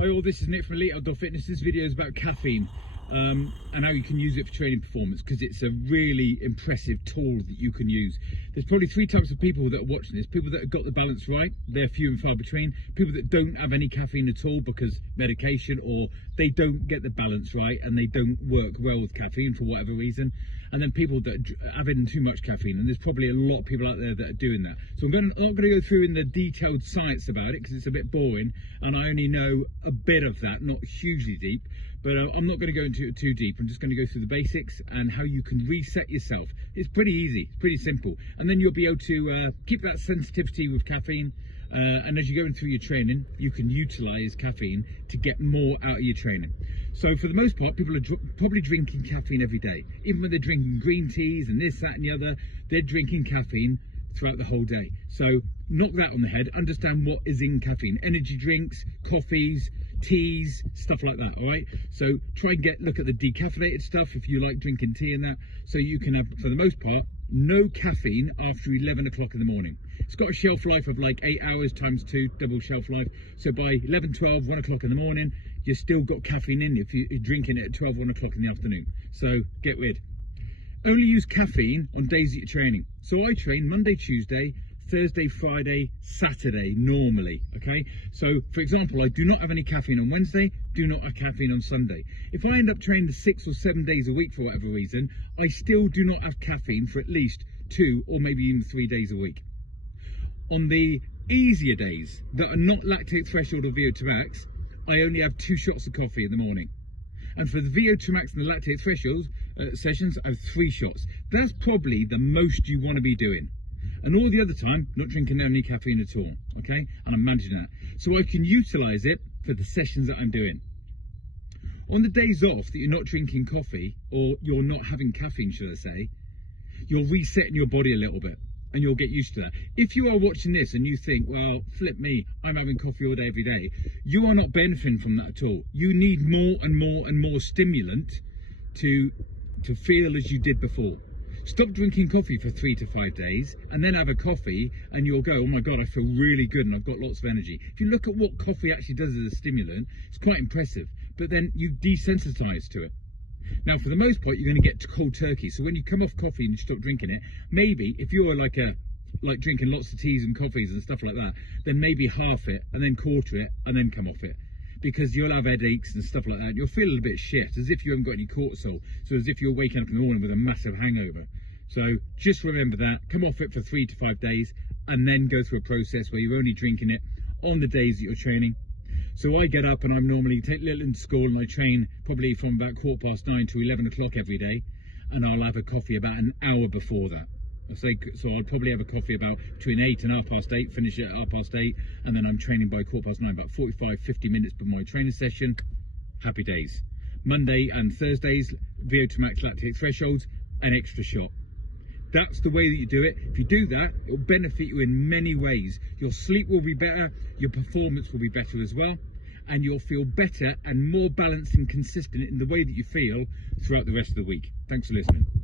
Hi all, this is Nick from Elite Outdoor Fitness. This video is about caffeine and how you can use it for training performance, because it's a really impressive tool that you can use. There's probably three types of people that are watching this. People that have got the balance right, they're few and far between. People that don't have any caffeine at all because medication, or they don't get the balance right and they don't work well with caffeine for whatever reason. And then people that have in too much caffeine, and there's probably a lot of people out there that are doing that. So I'm not going to go through in the detailed science about it because it's a bit boring and I only know a bit of that, not hugely deep. But I'm not going to go into it too deep. I'm just going to go through the basics and how you can reset yourself. It's pretty easy, it's pretty simple. And then you'll be able to keep that sensitivity with caffeine. And as you're going through your training, you can utilize caffeine to get more out of your training. So for the most part, people are probably drinking caffeine every day. Even when they're drinking green teas and this, that and the other, they're drinking caffeine throughout the whole day. So knock that on the head, understand what is in caffeine. Energy drinks, coffees, teas, stuff like that, all right? So try and look at the decaffeinated stuff if you like drinking tea and that. So you can have, for the most part, no caffeine after 11 o'clock in the morning. It's got a shelf life of like 8 hours times 2, double shelf life. So by 11, 12, 1 o'clock in the morning, you've still got caffeine in if you're drinking it at 12, 1 o'clock in the afternoon. So get rid. Only use caffeine on days that you're training. So I train Monday, Tuesday, Thursday, Friday, Saturday, normally, okay? So, for example, I do not have any caffeine on Wednesday, do not have caffeine on Sunday. If I end up training 6 or 7 days a week for whatever reason, I still do not have caffeine for at least 2 or maybe even 3 days a week. On the easier days that are not lactate threshold or VO2 max, I only have 2 shots of coffee in the morning. And for the VO2 max and the lactate threshold sessions, I have 3 shots. That's probably the most you want to be doing. And all the other time, not drinking any caffeine at all, okay? And I'm managing that. So I can utilize it for the sessions that I'm doing. On the days off that you're not drinking coffee, or you're not having caffeine, should I say, you're resetting your body a little bit, and you'll get used to that. If you are watching this and you think, well, flip me, I'm having coffee all day, every day, you are not benefiting from that at all. You need more and more and more stimulant to feel as you did before. Stop drinking coffee for 3 to 5 days and then have a coffee and you'll go, oh my God, I feel really good and I've got lots of energy. If you look at what coffee actually does as a stimulant, it's quite impressive, but then you desensitize to it. Now, for the most part, you're going to get cold turkey. So when you come off coffee and you stop drinking it, maybe if you're like drinking lots of teas and coffees and stuff like that, then maybe half it and then quarter it and then come off it. Because you'll have headaches and stuff like that. You'll feel a little bit shit, as if you haven't got any cortisol. So as if you're waking up in the morning with a massive hangover. So just remember that. Come off it for 3 to 5 days and then go through a process where you're only drinking it on the days that you're training. So I get up and I'm normally take Little into school and I train probably from about 9:15 to 11 o'clock every day. And I'll have a coffee about an hour before that. So I'd probably have a coffee about between 8 and 8:30, finish it at 8:30, and then I'm training by 9:15, about 45-50 minutes before my training session. Happy days. Monday and Thursdays, VO2 max lactate thresholds, an extra shot. That's the way that you do it. If you do that, it will benefit you in many ways. Your sleep will be better, your performance will be better as well, and you'll feel better and more balanced and consistent in the way that you feel throughout the rest of the week. Thanks for listening.